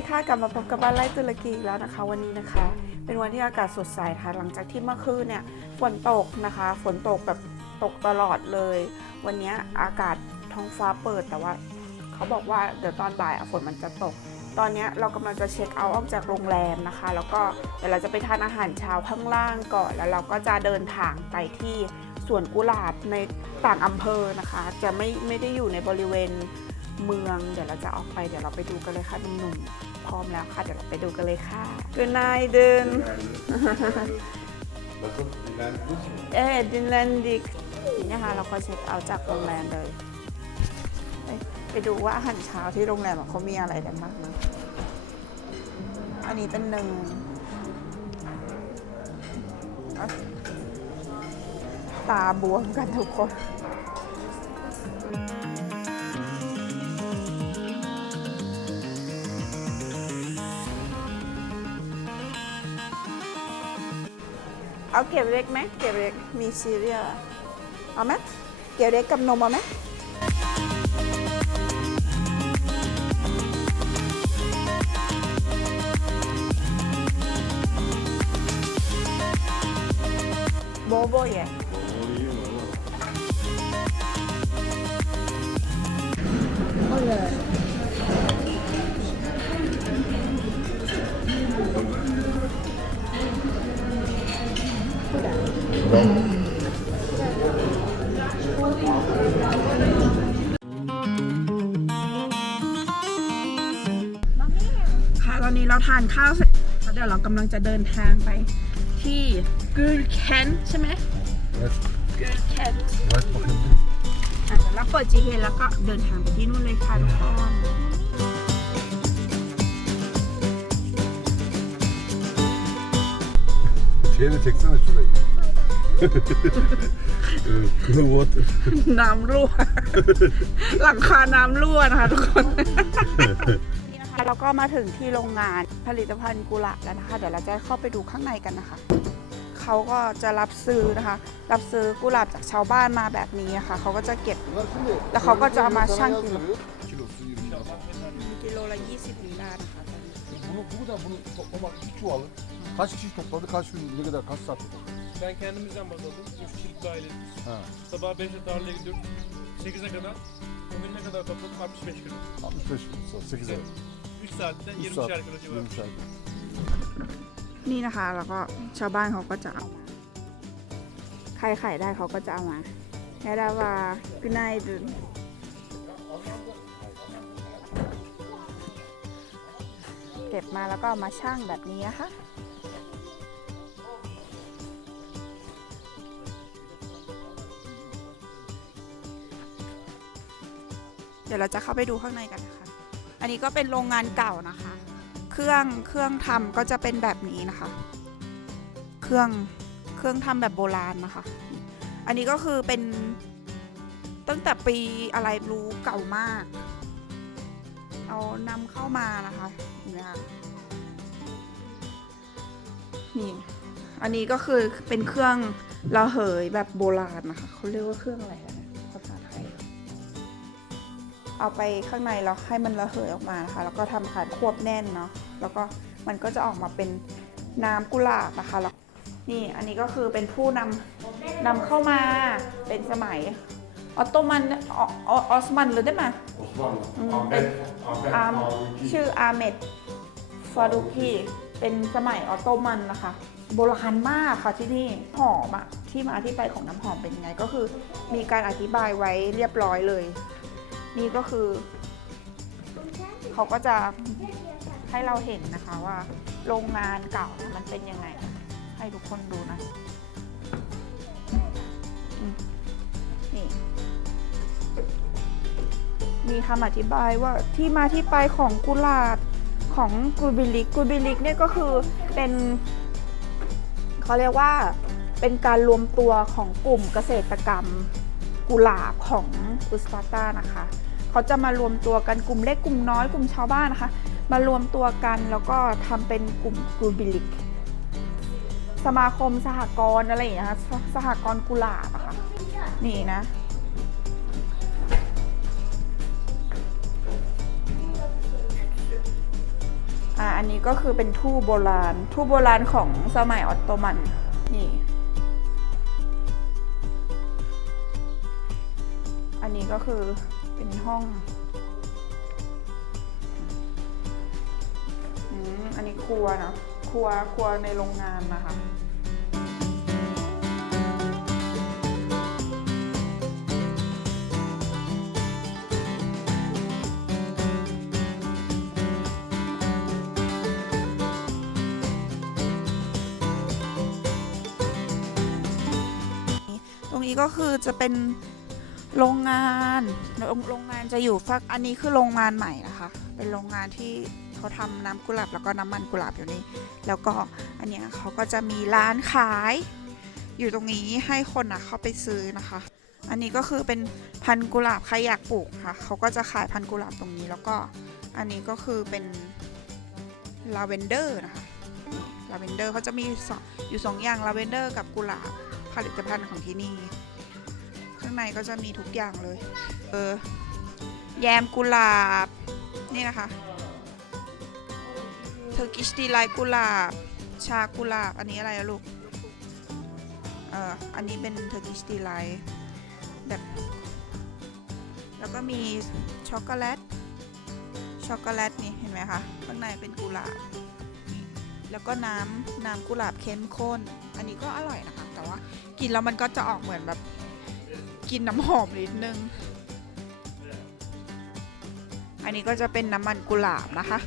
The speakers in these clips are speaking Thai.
ดีค่ะกลับมาพบกับบ้านไร่ตุรกีอีกแล้วนะคะ วันนี้นะคะ เป็นวันที่อากาศสดใสค่ะหลังจากที่เมื่อคืนเนี่ยฝนตกนะคะ ฝนตกแบบตกตลอดเลย วันนี้อากาศท้องฟ้าเปิดแต่ว่า เขาบอกว่าเดี๋ยวตอนบ่ายฝนมันจะตก ตอนนี้เรากำลังจะเช็คเอาท์ออกจากโรงแรมนะคะ แล้วก็เดี๋ยวเราจะไปทานอาหารเช้าข้างล่างก่อนแล้วเราก็จะเดินทางไปที่สวนกุหลาบในต่างอำเภอนะคะ จะไม่ไม่ได้อยู่ในบริเวณเมืองเดี๋ยวเราจะออกไปเดี๋ยวเราไปดูกันเลยค่ะหนุ่มๆ พร้อมแล้วค่ะ เดี๋ยวเราไปดูกันเลยค่ะ Good night เดิน Nasıl dinlendiniz mi? เอ๊ะดินแลนดิกนี่นะคะ เราก็เช็คเอาท์จากโรงแรมเลยไปไปดูว่าอาหารเช้าที่โรงแรมอะเขามีอะไรกันบ้างนะอันนี้เป็นหนึ่งอะตาบวมกันทุกคน เอาเก็บเล็กไหมเก็บเล็กมีซีเรียลอะเอาไหมเก็บเล็กกับนมเอาไหมโบโบเย่ค่ะตอน เราทานข้าวเสร็จแล้วเดี๋ยวเรากำลังจะเดินทางไปที่กูดแคนใช่ไหม Evet. กูดแคน Evet bakın. อะเดี๋ยวเราเปิด GPS แล้วก็เดินทางไปที่นู่นเลยค่ะทุกคน Şeyi de çeksene şurayı. Evet, Cool water. น้ำรั่ว หลังคาน้ำรั่วนะคะทุกคน นี่นะคะเราก็มาถึงที่โรงงานผลิตภัณฑ์กุหลาบแล้วนะคะ เดี๋ยวเราจะเข้าไปดูข้างในกันนะคะ เขาก็จะรับซื้อนะคะ รับซื้อกุหลาบจากชาวบ้านมาแบบนี้นะคะเขาก็จะเก็บ Bunlar şimdi Ya kavga ama sana şan yazıyor. Kilosu 20 lira. กิโลละ20ลีลานะคะตอนนี้ Bunu, bu da bunu toplamak iki çuvalı. Kaç kişi topladı, kaç gün, ne kadar, kaç saat topladı? Ben kendimizden baz aldım. 3 kişilik bir aileyiz. Ha, Sabah 5'te tarlaya gidiyoruz. 8'e kadar. Bugün ne kadar topladık? 65 kilo. 65 gün, 8 ay. 3 saatte 3 20 saat, kilo civarı. 20 ay. นี่นะคะ แล้วก็ชาวบ้านเขาก็จะเอามาใครขายได้เขาก็จะเอามาแค่ดาวากุนายดุน เก็บมาแล้วก็เอามาชั่งแบบนี้นะคะ เดี๋ยวเราจะเข้าไปดูข้างในกันนะคะ อันนี้ก็เป็นโรงงานเก่านะคะ เครื่องเครื่องทำก็จะเป็นแบบนี้นะคะ เครื่องเครื่องทำแบบโบราณนะคะ อันนี้ก็คือเป็นตั้งแต่ปีอะไรรู้เก่ามาก เอานำเข้ามานะคะนไหมคะนี่อันนี้ก็คือเป็นเครื่องระเหยแบบโบราณนะคะเขาเรียกว่าเครื่องอะไรนะ เอาไปข้างในแล้วให้มันระเหยออกมานะคะ แล้วก็ทำการควบแน่นเนาะแล้วก็มันก็จะออกมาเป็นน้ำกุหลาบนะคะแล้วนี่อันนี้ก็คือเป็นผู้นำนำเข้ามาเป็นสมัยออตโตมันอออออสมันหรือได้ไหม Osmanlı. Hmm, Ahmet, Ahmet, อาร์ม Mahmudi. ชื่ออาเมดฟารุกีเป็นสมัยออตโตมันนะคะ โบราณมากค่ะที่นี่หอมอะที่มาที่ไปของน้ำหอมเป็นยังไงก็คือ มีการอธิบายไว้เรียบร้อยเลย นี่ก็คือ เขาก็จะให้เราเห็นนะคะว่าโรงงานเก่าเนี่ยมันเป็นยังไง ให้ทุกคนดูนะนี่มีคำอธิบายว่าที่มาที่ไปของกุหลาบของกูบิลิกกูบิลิกเนี่ยก็คือเป็นเขาเรียกว่าเป็นการรวมตัวของกลุ่มเกษตรกรรม กุหลาบของอุสปาร์ตานะคะเขาจะมารวมตัวกันกลุ่มเล็กกลุ่มน้อยกลุ่มชาวบ้านนะคะ มารวมตัวกันแล้วก็ทำเป็นกลุ่มกูบิลิก สมาคมสหกรณ์อะไรอย่างเงี้ยค่ะสหกรณ์กุหลาบอะค่ะนี่นะนอันนี้ก็คือเป็นทู่โบราณ ทู่โบราณของสมัยออตโตมันนี่ ก็คือเป็นห้องอันนี้ครัวนะครัวครัวในโรงงานนะคะตรงนี้ก็คือจะเป็น โรงงานโรงงานจะอยู่ฝักอันนี้คือโรงงานใหม่นะคะ เป็นโรงงานที่เขาทำน้ำกุหลาบแล้วก็น้ำมันกุหลาบอยู่นี่แล้วก็อันเนี้ยเขาก็จะมีร้านขาย อยู่ตรงนี้ให้คนนะเข้าไปซื้อนะคะ อันนี้ก็คือเป็นพันกุหลาบใครอยากปลูกค่ะเขาก็จะขายพันกุหลาบตรงนี้แล้วก็อันนี้ก็คือเป็นลาเวนเดอร์นะคะลาเวนเดอร์เขาจะมีอยู่สองอย่างลาเวนเดอร์กับกุหลาบผลิตภัณฑ์ของที่นี่ ในก็จะมีทุกอย่างเลย เออ แยมกุหลาบ นี่นะคะเทอร์กิชดีไลกุหลาบ ชากุหลาบ อันนี้อะไรอะลูก เอออันนี้เป็นเทอร์กิชดีไลแบบ แล้วก็มีช็อกโกแลต ช็อกโกแลตนี่เห็นไหมคะ ข้างในเป็นกุหลาบ แล้วก็น้ำน้ำกุหลาบเข้มข้น อันนี้ก็อร่อยนะคะ แต่ว่ากินแล้วมันก็จะออกเหมือนแบบ กินน้ำหอมนิดนึง อันนี้ก็จะเป็นน้ำมันกุหลาบนะคะ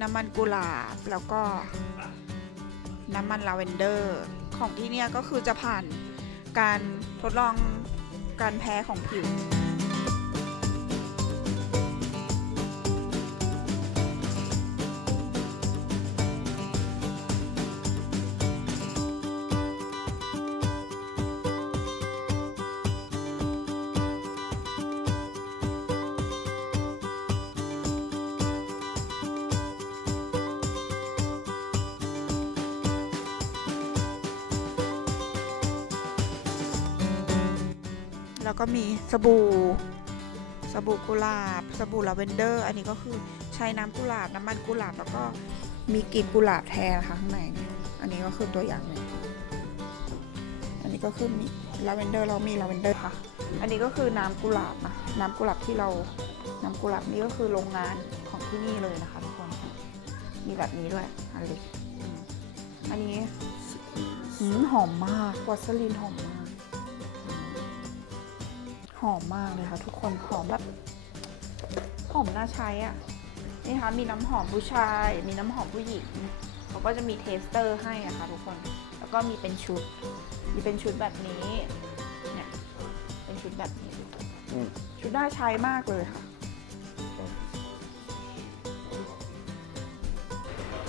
น้ำมันกุหลาบแล้วก็ น้ำมันลาเวนเดอร์ของที่เนี่ยก็คือจะผ่านการทดลองการแพ้ของผิว แล้วก็มีสบู่ สบู่กุหลาบ สบู่ลาเวนเดอร์ อันนี้ก็คือใช้น้ำกุหลาบ น้ำมันกุหลาบ แล้วก็มีกลิ่นกุหลาบแทนนะคะข้างในอันนี้ก็คือตัวอย่างนึงอันนี้ก็คือมีลาเวนเดอร์เรามีลาเวนเดอร์ค่ะ อันนี้ก็คือน้ำกุหลาบนะน้ำกุหลาบที่เรา น้ำกุหลาบนี่ก็คือโรงงานของที่นี่เลยนะคะทุกคนมีแบบนี้ด้วยอันเล็กอันนี้หอมมากวาสลีนหอมมาก หอมมากเลยค่ะทุกคนหอมแบบหอมน่าใช้อะนี่ค่ะมีน้ำหอมผู้ชาย มีน้ำหอมผู้หญิงเขาก็จะมีเทสเตอร์ให้อะค่ะทุกคนแล้วก็มีเป็นชุด มีเป็นชุดแบบนี้เนี่ยเป็นชุดแบบนี้ชุดน่าใช้มากเลยค่ะ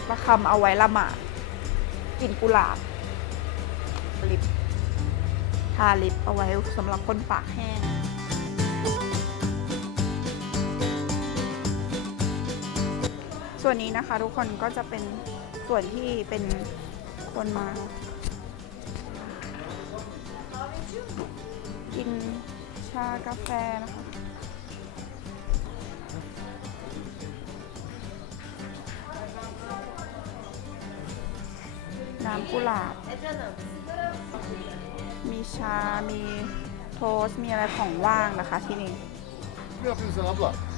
ประคำเอาไว้ละหมาดกลิ่นกุหลาบลิปทาลิปเอาไว้สำหรับคนปากแห้ง ส่วนนี้นะคะทุกคนก็จะเป็นส่วนที่เป็นคนมา กินชากาแฟนะคะ น้ำกุหลาบ มีชา มีโทสต์มีอะไรของว่างนะคะที่นี่ Ne yapıyorsun abla? çok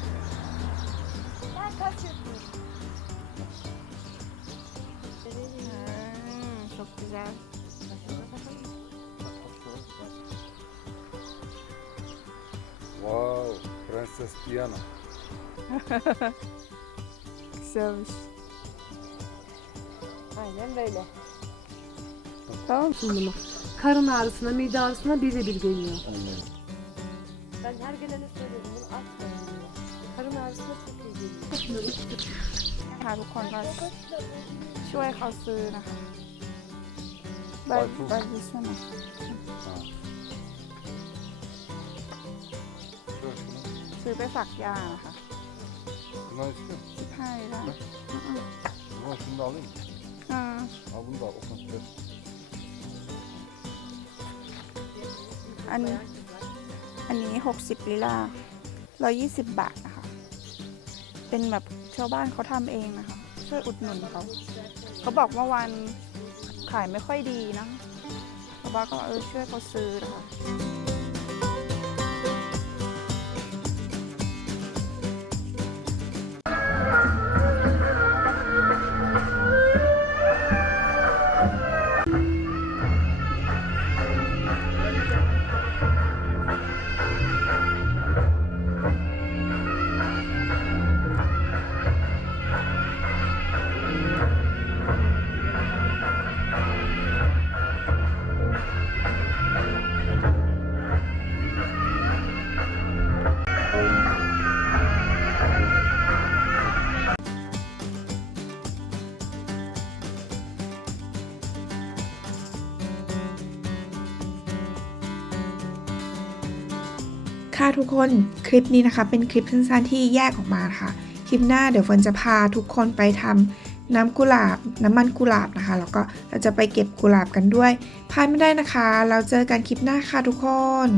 Prenses Diana. Güzelmiş. Aynen böyle. Tamam mısın bunu? Karın ağrısına, mide ağrısına birebir geliyor. Aynen. Ben her gelene söylüyorum bunu atmayın. Karın ağrısına çok iyi geliyor. Her bu konuda şuraya kalsın. Ben, ben düşünemem. ซื้อไปฝากยานะคะ Bundan istiyor musun? สิบห้าได้ Ama şunu da alayım mı? อ่า Al bunu da al. Okan. Ver. อัน อันนี้60ลิลา120บาทนะคะ เป็นแบบชาวบ้านเขาทำเองนะคะ ช่วยอุดหนุนเขา เขาบอกเมื่อวานขายไม่ค่อยดีนะป้าป้าก็เออช่วยเขาซื้อนะคะ ค่ะทุกคนคลิปนี้นะคะ เป็นคลิปสั้นๆที่แยกออกมาค่ะ คลิปหน้าเดี๋ยวฝนจะพาทุกคนไปทำน้ำกุหลาบน้ำมันกุหลาบนะคะ แล้วก็เราจะไปเก็บกุหลาบกันด้วยพลาดไม่ได้นะคะ เราเจอกันคลิปหน้าค่ะทุกคน